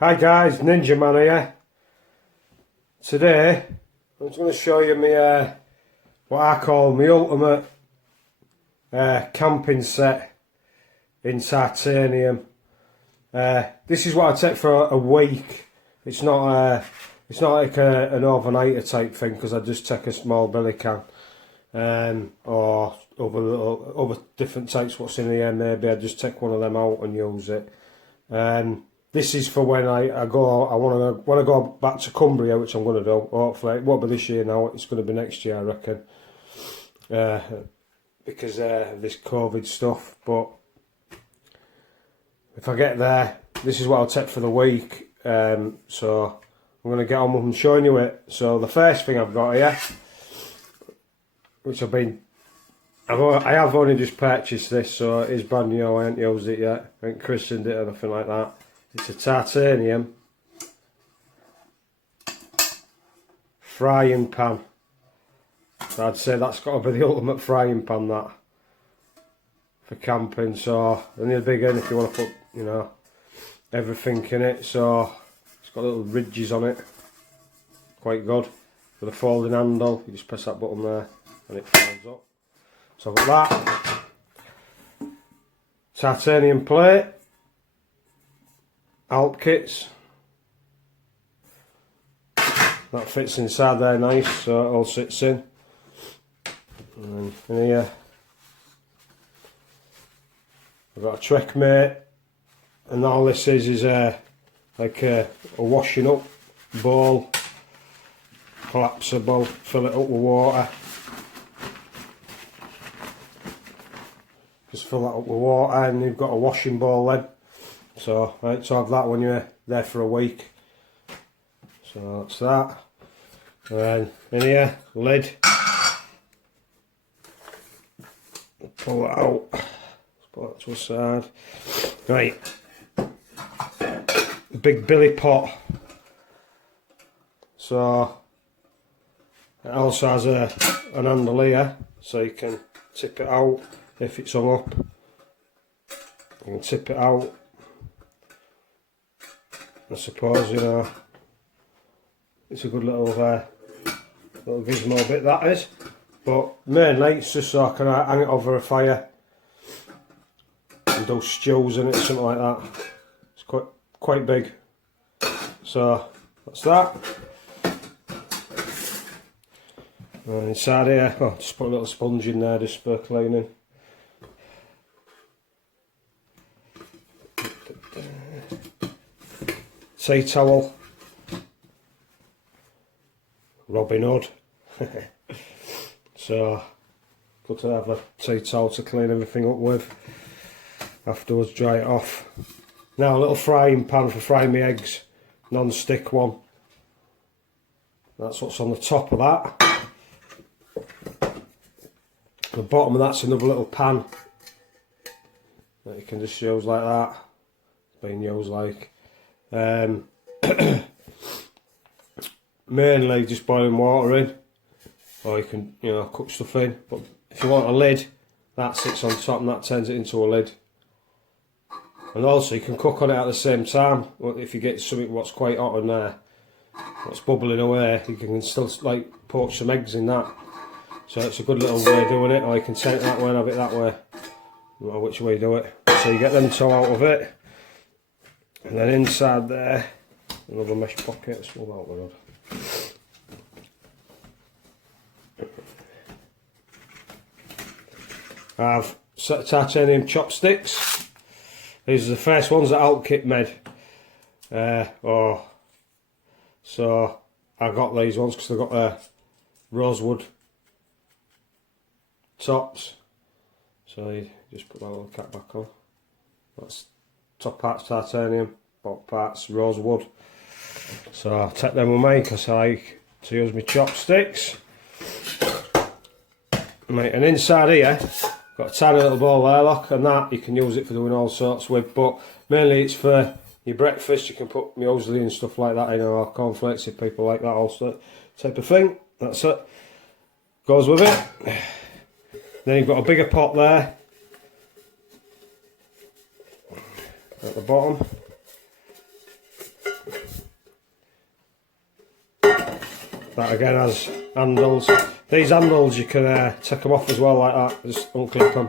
Hi guys, Ninja Man here. Today I'm just going to show you my what I call my ultimate camping set in titanium. This is what I take for a week. It's not like an overnighter type thing, because I just take a small billy can or other different types what's in here. Maybe I just take one of them out and use it. This is for when I want to go back to Cumbria, which I'm going to do. Hopefully, it won't be this year now. It's going to be next year, I reckon, because of this COVID stuff. But if I get there, this is what I'll take for the week. So I'm going to get on with and showing you it. So the first thing I've got here, which I have only just purchased this, so it is brand new. I haven't used it yet. I haven't christened it or nothing like that. It's a titanium frying pan. So I'd say that's got to be the ultimate frying pan, that, for camping. So I need a big one if you want to put, you know, everything in it. So it's got little ridges on it, quite good, with a folding handle. You just press that button there and it folds up. So I've got that titanium plate, Alp kits, that fits inside there nice, so it all sits in. And then in here I've got a Trek Mate, and all this is like a washing up bowl, collapsible, fill it up with water. Just fill that up with water and you've got a washing bowl then. So I like to have that when you're there for a week. So that's that. And then in here, lid. Pull that out. Let's put that to the side. Right. The big billy pot. So it also has an handle here, so you can tip it out if it's hung up. You can tip it out. I suppose, you know, it's a good little gizmo bit, that is. But mainly it's just so I can hang it over a fire and do stews in it, something like that. It's quite big. So that's that. And inside here, just put a little sponge in there just for cleaning. Tea towel, Robin Hood. So good to have a tea towel to clean everything up with. Afterwards, dry it off. Now a little frying pan for frying my eggs, non-stick one. That's what's on the top of that. The bottom of that's another little pan that you can just use like that. Being used like. Mainly just boiling water in, or you can, you know, cook stuff in. But if you want a lid, that sits on top and that turns it into a lid. And also you can cook on it at the same time. If you get something what's quite hot in there, what's bubbling away, you can still like poach some eggs in that. So it's a good little way of doing it. Or you can take it that way and have it that way, no matter which way you do it. So you get them two out of it. And then inside there, another mesh pocket. Let's pull that out the road. I have set of titanium chopsticks. These are the first ones that Alp Kit made. So I got these ones because they've got rosewood tops. So you just put that little cap back on. That's top part's titanium, bottom part's rosewood. So I'll take them with me because I like to use my chopsticks. Right, and inside here, got a tiny little ball there, look, and that you can use it for doing all sorts with, but mainly it's for your breakfast. You can put muesli and stuff like that in, or cornflakes if people like that also type of thing. That's it. Goes with it. Then you've got a bigger pot there at the bottom. That again has handles. These handles you can take them off as well like that, just unclip them.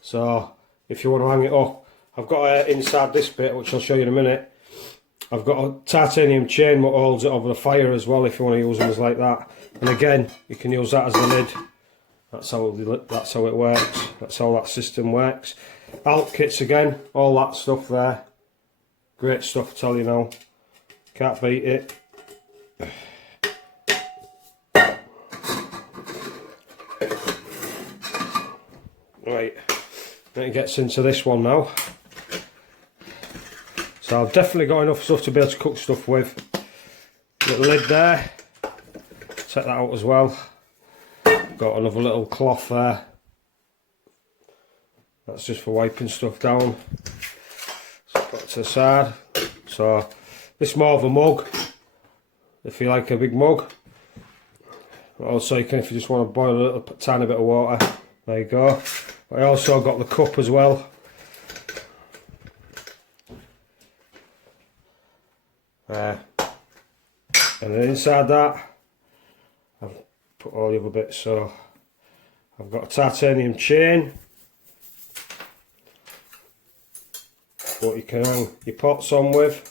So if you want to hang it up, I've got inside this bit, which I'll show you in a minute, I've got a titanium chain that holds it over the fire as well if you want to use them as like that. And again, you can use that as the lid. That's how it works. That's how that system works. Alt kits again, all that stuff there. Great stuff, I tell you now. Can't beat it. Right, then it gets into this one now. So I've definitely got enough stuff to be able to cook stuff with. Little lid there. Take that out as well. Got another little cloth there. That's just for wiping stuff down. So put it to the side. So this is more of a mug, if you like a big mug. But also you can, if you just want to boil a little tiny bit of water, there you go. But I also got the cup as well. And then inside that I've put all the other bits. So I've got a titanium chain, what you can hang your pots on with.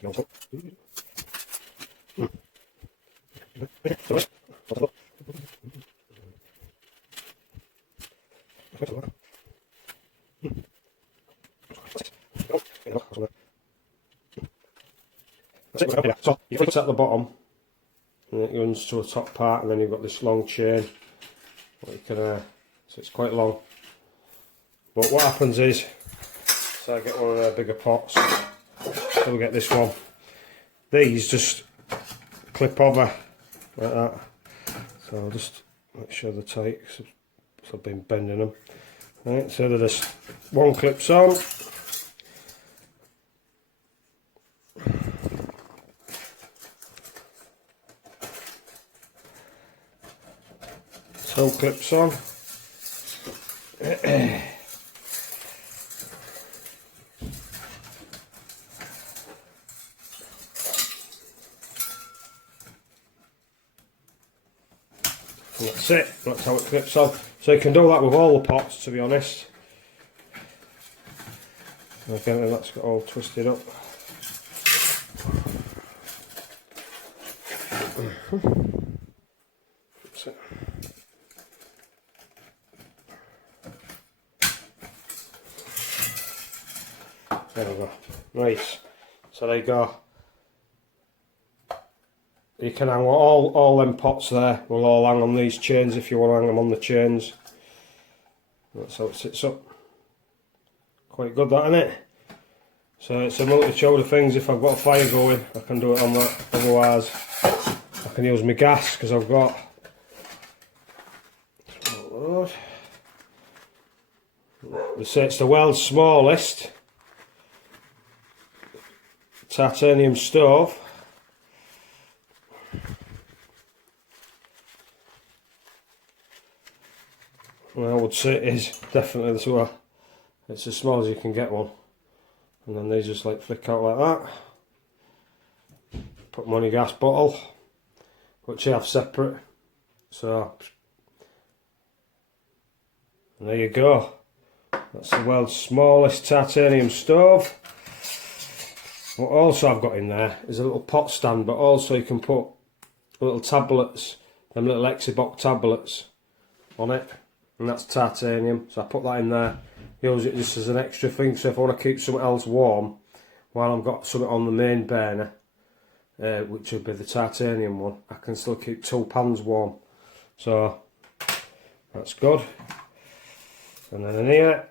So you put it at the bottom and it runs to a top part, and then you've got this long chain. What you can, so it's quite long. But what happens is, so I get one of their bigger pots, so we get this one. These just clip over like that. So I'll just make sure they're tight, because I've been bending them. Right, so they're just one clips on. Two clips on. And that's it, that's how it clips on. So you can do that with all the pots, to be honest. And again, that's got all twisted up. That's it. There we go. Right, so there you go. You can hang all them pots there, will all hang on these chains if you want to hang them on the chains. That's how it sits up. Quite good that, isn't it? So it's a multitude of things. If I've got a fire going, I can do it on that. Otherwise, I can use my gas, because I've got... They say it's the world's smallest titanium stove. Well, I would say it is definitely this way. It's as small as you can get one, and then they just like flick out like that. Put them on your gas bottle, which you have separate. So, and there you go. That's the world's smallest titanium stove. What also I've got in there is a little pot stand, but also you can put little tablets, them little Exibox tablets on it, and that's titanium. So I put that in there, use it just as an extra thing. So if I want to keep something else warm while I've got something on the main burner, which would be the titanium one, I can still keep two pans warm. So that's good. And then in here,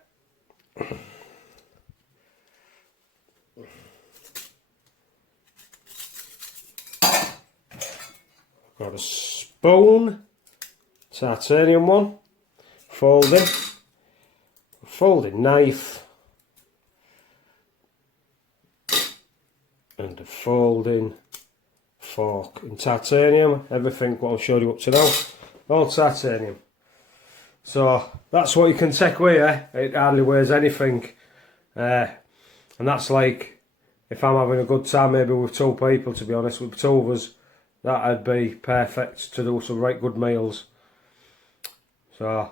got a spoon, titanium one, folding knife, and a folding fork in titanium. Everything what I've showed you up to now, all titanium. So that's what you can take away. It hardly weighs anything, and that's like if I'm having a good time, maybe with two people. To be honest, with two of us, that'd be perfect to do some right good meals. So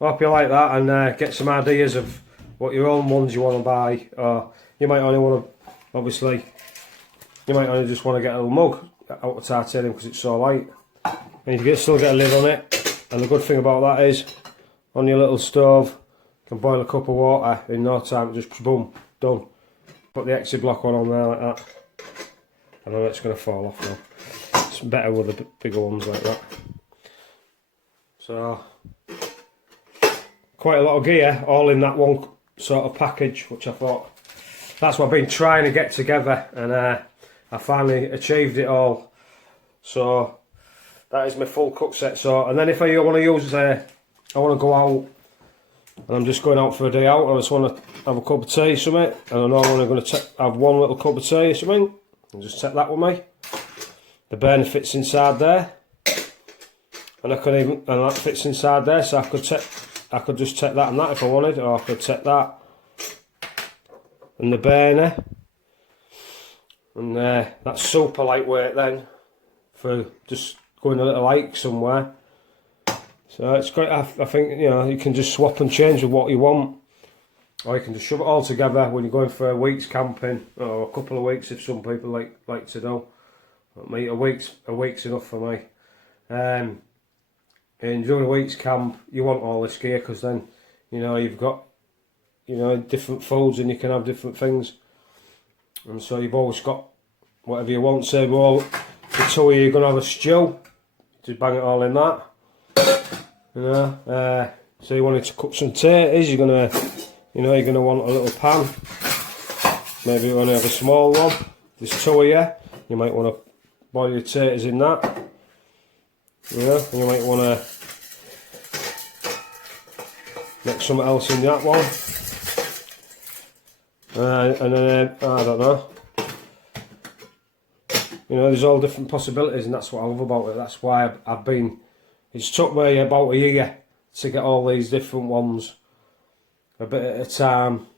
I hope you like that, and get some ideas of what your own ones you want to buy. Or you might only want to, obviously, you might only just want to get a little mug out of titanium because it's so light. And you can still get a lid on it. And the good thing about that is, on your little stove, you can boil a cup of water in no time, just boom, done. Put the exit block on there like that. I know it's going to fall off now. It's better with the bigger ones like that. So, quite a lot of gear, all in that one sort of package, which I thought, that's what I've been trying to get together, and I finally achieved it all. So, that is my full cook set. So, and then if I want to use, I want to go out, and I'm just going out for a day out, and I just want to have a cup of tea or something, and I know I'm only going to have one little cup of tea or something, and just take that with me. The burner fits inside there, and that fits inside there, so I could just take that and that if I wanted, or I could take that and the burner, and that's super lightweight then for just going a little hike somewhere. So it's great. I think, you know, you can just swap and change with what you want, or you can just shove it all together when you're going for a week's camping, or a couple of weeks if some people like to do. But me, a week's enough for me. And during a week's camp, you want all this gear because then, you know, you've got, you know, different foods and you can have different things, and so you've always got whatever you want. Say, well, the two of you are going to have a stew, just bang it all in that. You know, so you wanted to cook some taters, you're gonna want a little pan. Maybe you want to have a small one. There's two of you. You might want to boil your taters in that. You know, and you might want to make something else in that one. And then I don't know. You know, there's all different possibilities, and that's what I love about it. That's why I've been. It's took me about a year to get all these different ones, a bit at a time,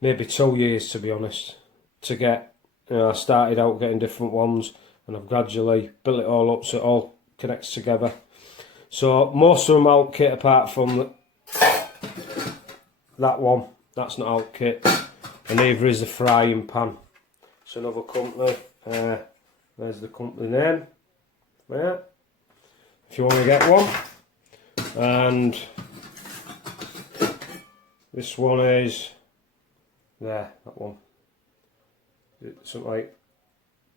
maybe 2 years to be honest, to get, you know, I started out getting different ones, and I've gradually built it all up so it all connects together. So most of them out kit apart from that one, that's not out kit, and neither is the frying pan. It's another company, there's the company name, yeah. If you want to get one. And this one is there, that one. It's something like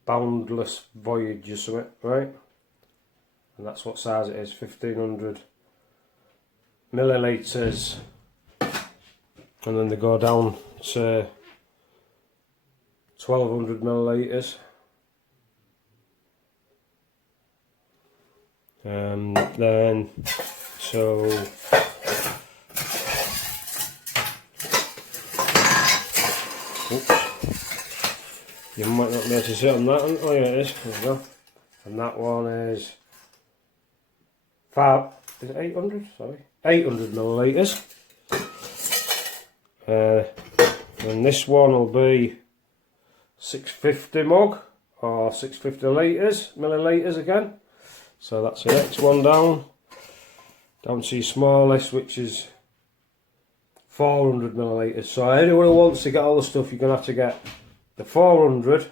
Boundless Voyage or something, right? And that's what size it is, 1500 millilitres. And then they go down to 1200 millilitres. Then, so oops, you might not be able to see it on that one. Oh yeah, it is. There we go. And that one is is it 800? Sorry, 800 millilitres. And this one will be 650 mug, or 650 millilitres again. So that's the next one down to your smallest, which is 400 millilitres. So anyone who wants to get all the stuff, you're going to have to get the 400.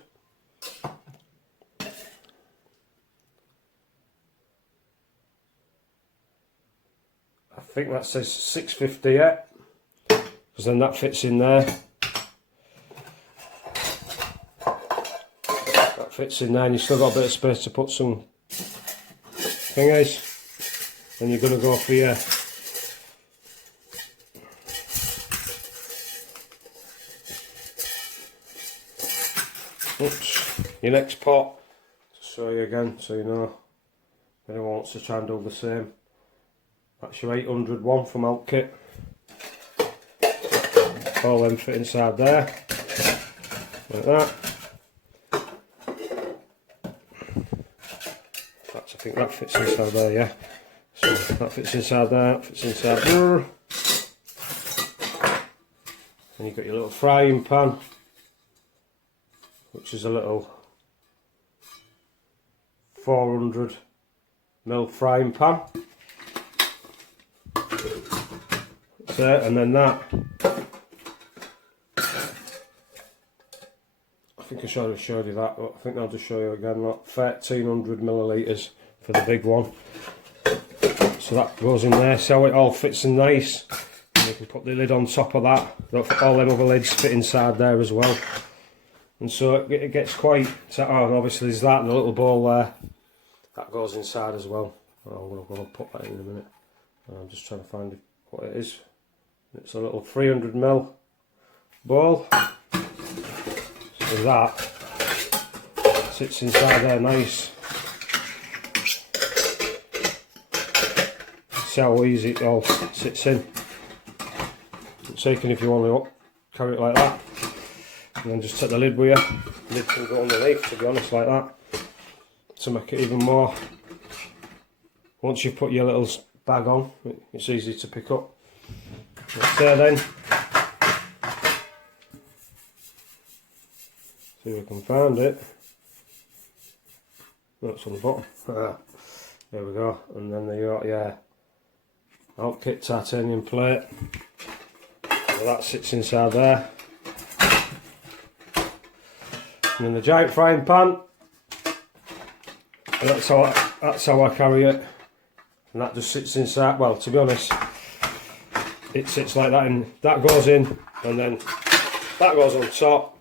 I think that says 650 yet, because then that fits in there. That fits in there, and you've still got a bit of space to put some thingies. And you're going to go for your next pot. Just show you again so you know if anyone wants to try and do the same. That's your 800 one from Altkit. All them fit inside there like that. I think that fits inside there, yeah. So that fits inside there, that fits inside there. And you've got your little frying pan, which is a little 400mm frying pan. That's it, and then that. I think I should have showed you that, but I think I'll just show you again. Look, 1300ml for the big one. So that goes in there. See how it all fits in nice. And you can put the lid on top of that. All them other lids fit inside there as well. And so it gets quite. Oh, and obviously there's that and the little bowl there. That goes inside as well. Oh, I'm going to put that in a minute. I'm just trying to find what it is. It's a little 300ml bowl. So that sits inside there nice. See how easy it all sits in. It's taken if you want to carry it like that. And then just take the lid with you. The lid can go underneath, to be honest, like that. To make it even more. Once you put your little bag on, it's easy to pick up. That's there then. See if we can find it. That's on the bottom. There we go. And then you got your Alpkit titanium plate. So that sits inside there. And then the giant frying pan. And that's how I carry it. And that just sits inside. Well, to be honest, it sits like that, and that goes in, and then that goes on top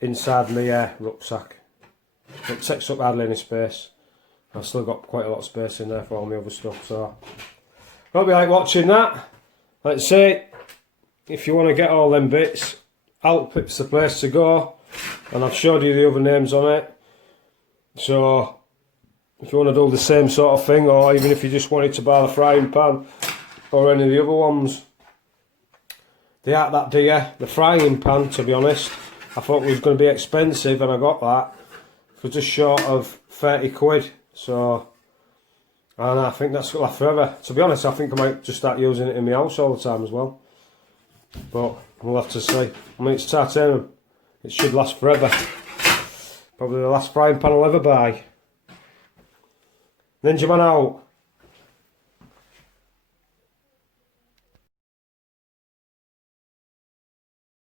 inside my rucksack. It takes up hardly any space. I've still got quite a lot of space in there for all my other stuff. So hope you like watching that. Like I say, if you want to get all them bits, Alpkit's the place to go, and I've showed you the other names on it. So if you want to do the same sort of thing, or even if you just wanted to buy the frying pan or any of the other ones, they aren't that dear. The frying pan, to be honest, I thought it was going to be expensive, and I got that for just short of 30 quid. So, and I think that's going to last forever. To be honest, I think I might just start using it in my house all the time as well. But we'll have to see. I mean, it's titanium. It should last forever. Probably the last frying pan I'll ever buy. Ninja Man out.